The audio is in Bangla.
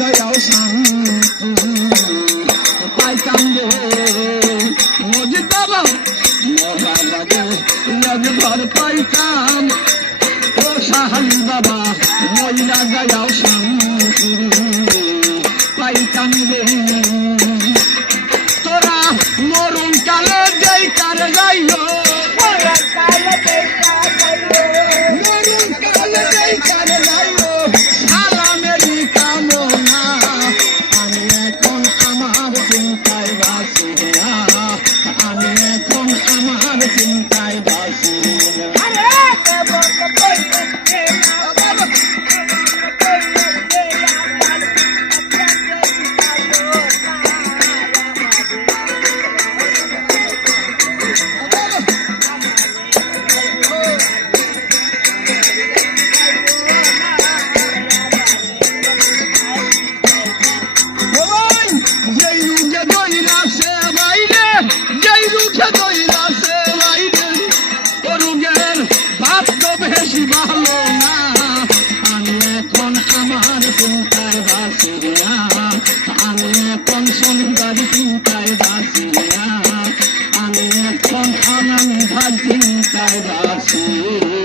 লয়াও শান্তি পাইতাম। রে মজিদাব মরা লাগে লজ ঘর পাইতাম ও সাহালি বাবা, মহিলা গায়াও শান্তি এখন আমার চিন্তায় বাসি। হাজিন কারাসী